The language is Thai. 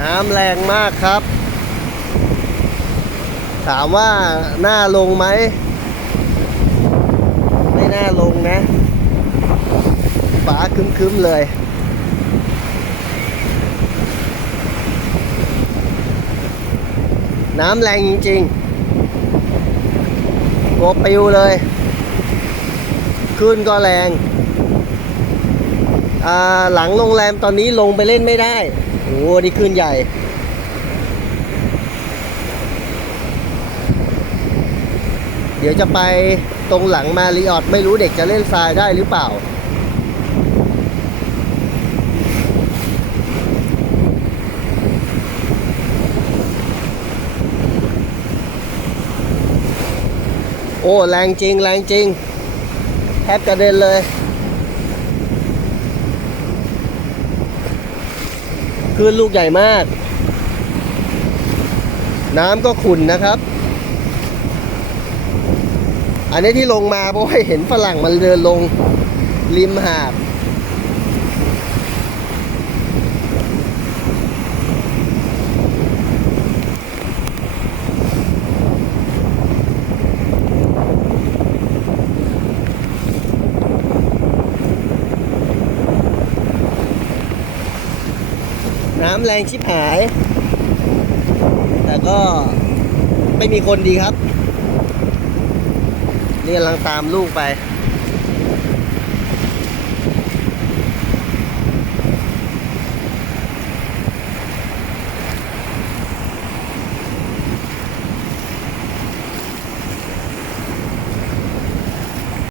น้ำแรงมากครับ ถามว่าหน้าลงไหม ไม่น่าลงนะฟ้าคึ้มๆเลย น้ำแรงจริงๆตัวปิวเลยขึ้นก็แรงอ่าหลังโรงแรมตอนนี้ลงไปเล่นไม่ได้ โอ้โหนี่ขึ้นใหญ่ เดี๋ยวจะไปตรงหลังมาริออตไม่รู้เด็กจะเล่นทรายได้หรือเปล่า โอ้ แรงจริง แรงจริง แทบกระเด็นเลย คลื่นลูกใหญ่มาก น้ำก็ขุ่นนะครับ อันนี้ที่ลงมาเพราะว่าเห็นฝรั่งมันเดินลงริมหาด น้ำแรงชิบหาย แต่ก็ไม่มีคนดีครับ นี่กำลังตามลูกไป